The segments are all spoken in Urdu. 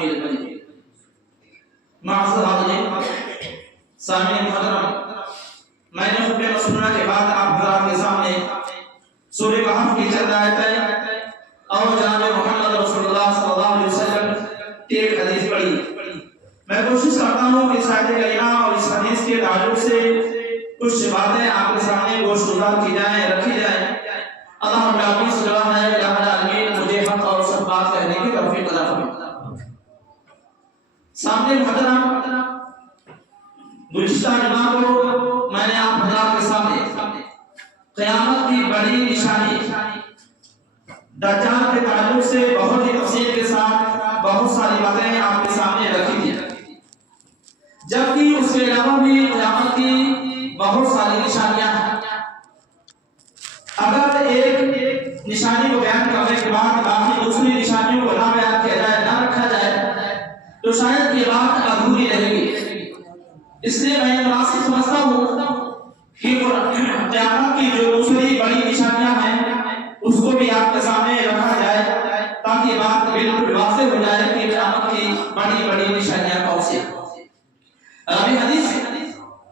الحميد المجيد. معزز حاضرین، سامعین محترم، میں نے خطبے میں سننا کے بعد آپ حضرات کے سامنے سورہ کہف کی چند آیتیں اور جناب محمد رسول اللہ صلی اللہ علیہ وسلم کی ایک حدیث پڑھی. میں کوشش کرتا ہوں کہ اس آیت کریمہ اور اس حدیث کے تعلق سے کچھ باتیں آپ کے سامنے گوشت گزار کی جائیں، رکھی جائیں. اللہ رب العالمین صلی اللہ علیہ وسلم مجھے حق اور سب بات کہنے کی توفیق عطا فرمائے. سامنے محترم، گزشتہ جمعہ کو میں نے آپ حضرات کے سامنے قیامت کی بڑی نشانی دجال کے تعلق سے بہت ہی تفصیل کے ساتھ بہت ساری باتیں آپ کے سامنے رکھی تھی، جبکہ اس کے علاوہ بھی قیامت کی بہت ساری نشانیاں ہیں. اگر ایک نشانی کو بیان کرنے کے بعد باقی دوسری نشانیوں کو نہ بیان کیا جائے، نہ رکھا جائے، تو شاید یہ بات ادھوری رہے گی. اس لیے میں مناسب سمجھتا ہوں کہ قیامت کی جو دوسری بڑی نشانیاں ہیں اس کو بھی آپ کے سامنے رکھا جائے، تاکہ بات بالکل واضح ہو جائے کہ قیامت کی بڑی بڑی نشانیاں کون سی ہیں. ابھی حدیث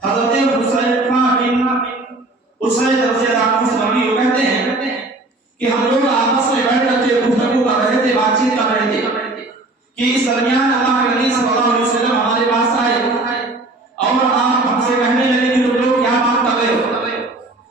حضرت حذیفہ بن اسید رضی اللہ عنہ سے نبی کہتے ہیں کہ ہم لوگ آپس میں بیٹھ کر کے گفتگو کر رہے تھے، بات چیت کر رہے تھے کہ اس درمیان اللہ کے نبی صلی اللہ علیہ وسلم ہمارے پاس آئے اور آپ ہم سے کہنے لگے کہ تم لوگ کیا بات کر رہے ہو.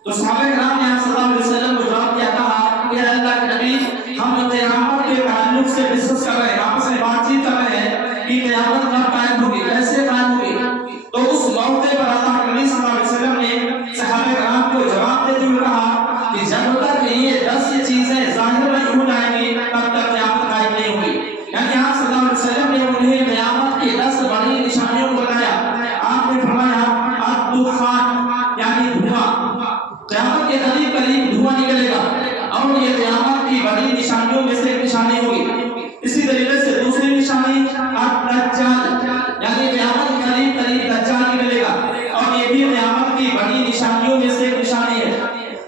تو صحابہ کرام نے صلی اللہ علیہ وسلم کو جواب دیا، کہا کہ اللہ کے نبی ہم قیامت کے تعلق سے ڈسکس کر رہے ہیں، آپس میں بات چیت کر رہے ہیں کہ قیامت کب قائم ہوگی، کیسے قائم ہوگی. تو اس موقع پر اللہ کے نبی صلی اللہ علیہ وسلم نے صحابہ کرام کو جواب دیتے ہوئے کہا کہ جب تک یہ 10 چیزیں ظاہر نہیں ہو جائیں گی تب تک قیامت قائم نہیں ہوگی. یعنی آپ صلی اللہ علیہ وسلم نے انہیں قیامت کی 10 بڑی نشانیوں کو بتایا. آپ نے فرمایا الدخان یعنی دھواں، قیامت کے قریب قریب دھواں نکلے گا اور یہ قیامت کی بڑی نشانیوں میں سے ایک نشانی ہوگی. اسی طریقے سے دوسری نشانی الدجال یعنی قیامت کے قریب قریب دجال نکلے گا اور یہ بھی قیامت کی بڑی نشانیوں میں سے ایک نشانی ہے.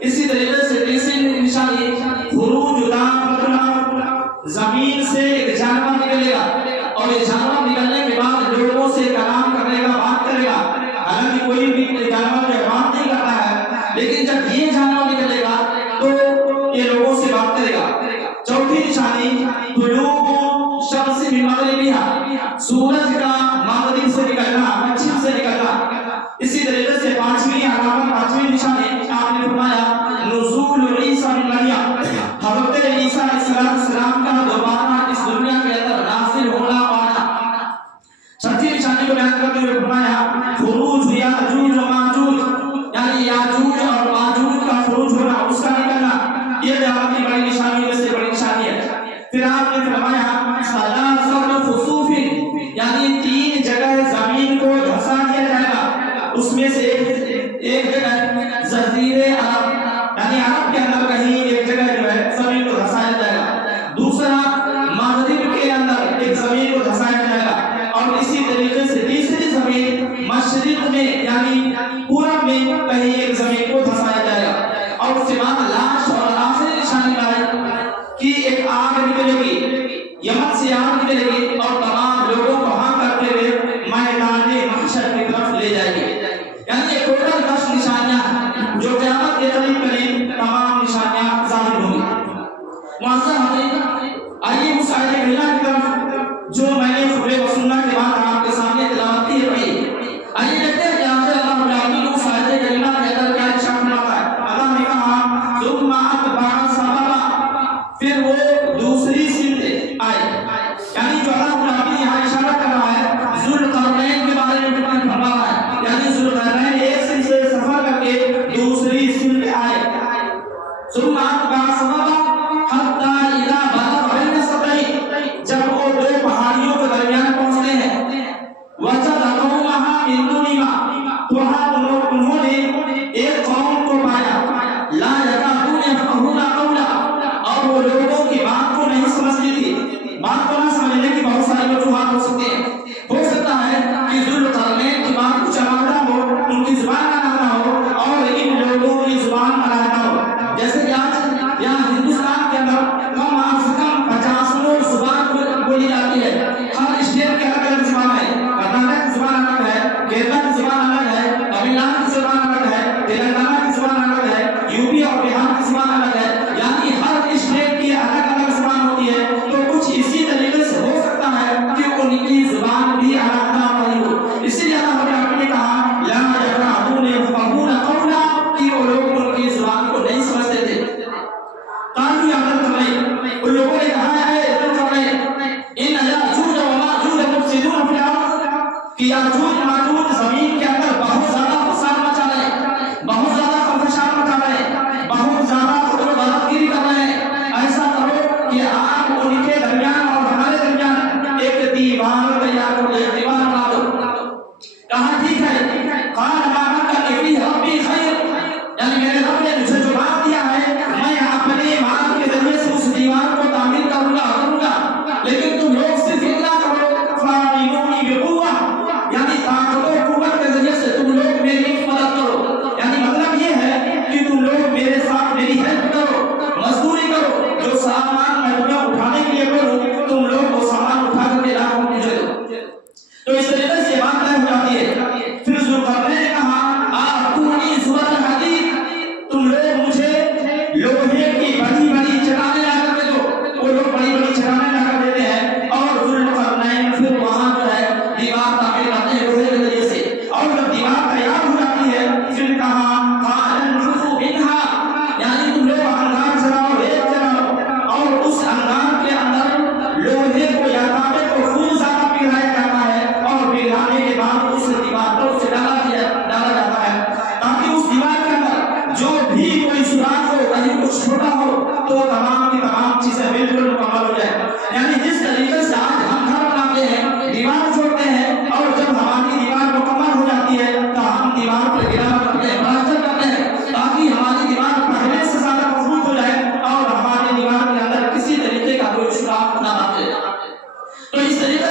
اسی طریقے سے تیسری نشانی خروج زمین سے ایک جانور نکلے گا اور یہ جانور نکلنے کے بعد لوگوں سے کلام کرے گا، بات کرے گا. حالانکہ کوئی بھی جانور جو بات نہیں کرتا ہے، لیکن جب یہ جانور نکلے گا تو یہ لوگوں سے بات کرے گا. چوتھی نشانی طلوع شمس من مغربها، سورج کا مغرب سے نکلنا، مغرب سے نکلنا. اسی طریقے سے پانچویں نشانی آپ نے فرمایا نزول عیسیٰ بن مریم، حضرت عیسیٰ علیہ السلام کا دوبارہ اس دنیا کے اندر نازل ہونا آنا. چھٹی نشانی کو بیان کرتے ہوئے فرمایا خروج یاجوج و ماجوج یعنی یاجوج اور ماجوج کا خروج ہونا، اس کا نکلنا. یہ قیامت کی بڑی نشانی میں سے بڑی نشانی ہے. پھر آپ نے فرمایا ثلاثۃ خسوف یعنی 3 جگہ زمین کو دھسا دیا جائے گا. اس میں سے ایک جگہ جزیرے عرب یعنی عرب کے اندر کہیں ایک جگہ جو ہے زمین کو دھسایا جائے گا. دوسرا مغرب کے اندر ایک زمین کو دھسایا جائے گا. اور اسی طریقے سے تیسری زمین مشرق میں یعنی پورب میں کہیں ایک زمین کو دھسایا جائے گا. اور اس کے بعد لاش اور آخری نشانی کہ ایک آگ نکلے گی، یمن سے آگ نکلے گی اور تمام لوگوں کو ہاں کرتے ہوئے میدان محشر کی طرف لے جائے گی. یعنی یہ ٹوٹل 10 نشانیاں جو قیامت کے قریب قریب تمام نشانیاں ظاہر ہوں گی. معزز حاضرین، آئیے اس آیت کریمہ کی طرف جو میں نے خطبے و سننا کے بعد آپ کے سامنے تلاوت کی ہے. آئیے دیکھتے ہیں کہ آخر اللہ رب العالمین اس آیت کریمہ کے اندر کیا ارشاد فرماتا ہے. اللہ نے کہا ثم اتبع سببا، پھر وہ دوسری سمت آئے. یعنی جو اللہ رب العالمین یہاں اشارہ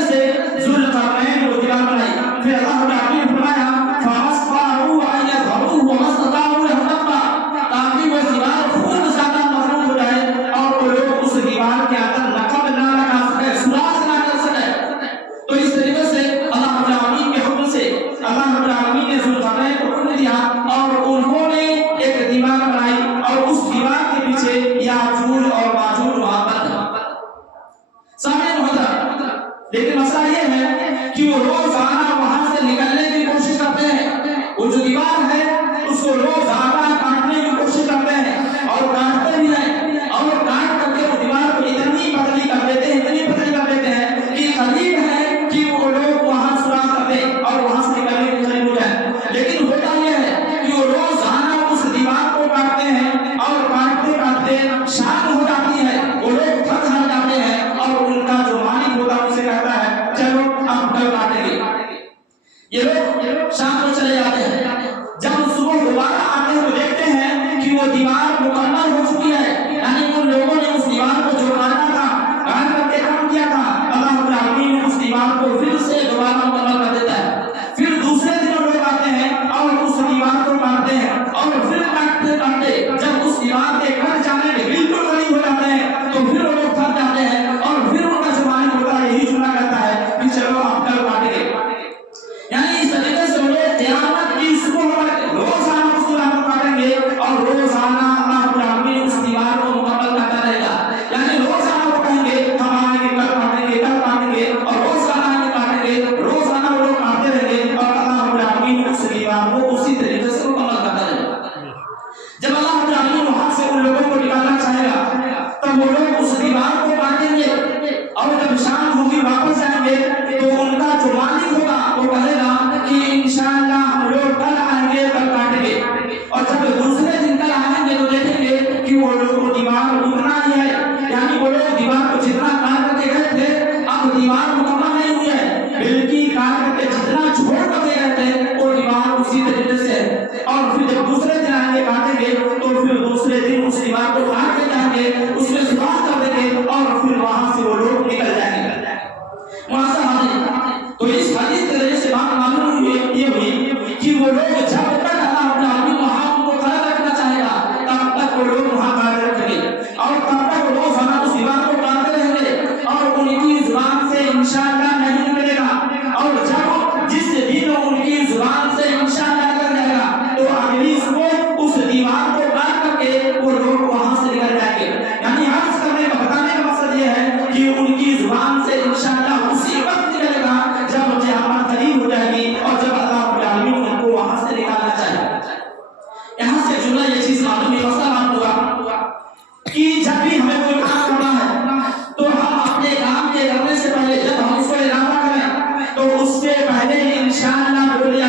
سے ذوالقرنین نے وہ دیوار بنائی. پھر اللہ رب العالمین نے فرمایا فَمَسْطَعُوا أَن يَظْهَرُوهُ وَمَا اسْتَطَاعُوا لَهُ نَقْبًا، تاکہ وہ دیوار خوب زیادہ مضبوط ہو جائے اور وہ لوگ اس دیوار کے اندر نقب نہ لگا سکے، سوراخ نہ کر سکے. تو اس طریقے سے اللہ رب العالمین کے حکم سے اللہ رب العالمین نے ذوالقرنین کو حکم دیا اور انہوں نے ایک دیوار بنائی اور اس دیوار کے پیچھے یاجوج اور ماجوج وہاں پر سامنے محترم. لیکن مسئلہ یہ ہے کہ وہ روزانہ وہاں سے نکلنے کی کوشش کرتے ہیں. وہ جو دیوار ہے اس کو روزانہ کاٹنے کی کوشش کرتے ہیں اور کاٹتے بھی ہیں اور کاٹ کر کے وہ دیوار کو اتنی پتلی کر دیتے ہیں، اتنی پتلی کر دیتے ہیں کہ قریب ہے کہ وہ لوگ وہاں سوراخ کر دیں اور وہاں سے نکلنے کے قریب ہو جائیں. لیکن ہوتا یہ ہے کہ وہ روزانہ اس دیوار کو کاٹتے ہیں اور کاٹتے کاٹتے شام ہو جاتی ہے، وہ لوگ تھک ہار جاتے ہیں اور ان کا جو مالک ہوتا ہے ان سے کہتا ہے چلو اب کل کاٹیں گے. یہ لوگ شام کو چلے جاتے ہیں. جب صبح دوبارہ آتے ہیں تو دیکھتے ہیں کہ وہ دیوار مکمل ہو چکی ہے، یعنی ان لوگوں نے اس دیوار کو جو کاٹا تھا، کاٹ کر کے کام کیا تھا، اللہ رب العالمین نے اس دیوار کو پھر سے دوبارہ مکمل کر دیتا ہے. پھر دوسرے دن لوگ آتے ہیں اور اس دیوار کو کاٹتے ہیں اور پھر کاٹتے کاٹتے جب اس دیوار کے کٹ جانے کے بالکل قریب ہو جاتے ہیں تو پھر وہ لوگ تھک جاتے ہیں اور پھر ان کا جو مالک ہوتا ہے یہی چنا کرتا ہے کہ چلو آپ کل کاٹیں گے. یعنی اس طریقے سے وہ لوگ قیامت کی صبح پر روزانہ اس دیوار کو کاٹیں گے اور روزانہ اللہ رب العالمین اس دیوار کو مکمل کرتا رہے گا. یعنی روزانہ وہ کہیں گے ہم آئیں گے کل کاٹیں گے کل کاٹیں گے اور روزانہ آئیں گے کاٹیں گے، روزانہ وہ لوگ کاٹتے رہیں گے اور اللہ رب العالمین اس دیوار کو اسی طریقے سے مکمل کرتا رہے گا. جب اللہ رب العالمین وہاں سے ان لوگوں کو نکالنا چاہے گا تب وہ لوگ اس دیوار کو کاٹیں گے اور جب شام ہوگی واپس آئیں گے تو ان کا جو مالک ہوگا وہ کہے گا کہ انشاءاللہ ہم لوگ کل آئیں گے کل کاٹیں گے. اور جب دوسرے دن کل آئیں گے تو دیکھیں گے کہ وہ لوگ دیوار اتنا ہی ہے، یعنی وہ لوگ دیوار کو جتنا کاٹ کر کے گئے تھے اب دیوار مکمل نہیں ہوئی ہے، بلکہ کاٹ کر کے جتنا چھوڑ کر کے گئے تھے وہ دیوار اسی طریقے سے ہے. اور پھر جب دوسرے دن آئیں گے کاٹیں گے تو پھر دوسرے دن اس دیوار کو کاٹ کے جائیں گے، اس میں سوراخ کر دیں گے اور پھر وہاں سے وہ لوگ نکل جائیں گے. تو اس حدیث کے ذریعے سے بات معلوم یہ ہوئی کہ وہ لوگ جب تک اللہ رب العالمین وہاں ان کو قائم رکھنا چاہے گا تب تک وہ لوگ وہاں قائم رکھیں گے اور تب تک وہ روزانہ اس دیوار کو کاٹتے رہیں گے اور ان کی زبان سے انشاءاللہ نہیں نکلے گا. اور جب جس دن ان کی زبان سے انشاءاللہ نکل جائے گا تو اگلی صبح اس دیوار کو کاٹ کر کے وہ لوگ وہاں سے نکل جائیں گے. یعنی عرض کرنے کا بتانے کا مقصد یہ ہے کہ ان کی زبان سے انشاءاللہ اسی وقت نکلے گا جب قیامت قریب ہو جائے گی اور جب اللہ رب العالمین ان کو وہاں سے نکالنا چاہے گا. یہاں سے جملہ یہ چیز معلوم ہے، مسئلہ معلوم ہوا کہ جب بھی ہمیں کوئی کام کرنا ہے تو ہم اپنے کام کے کرنے سے پہلے جب ہم اس کو ارادہ کریں تو اس سے پہلے انشاءاللہ بولے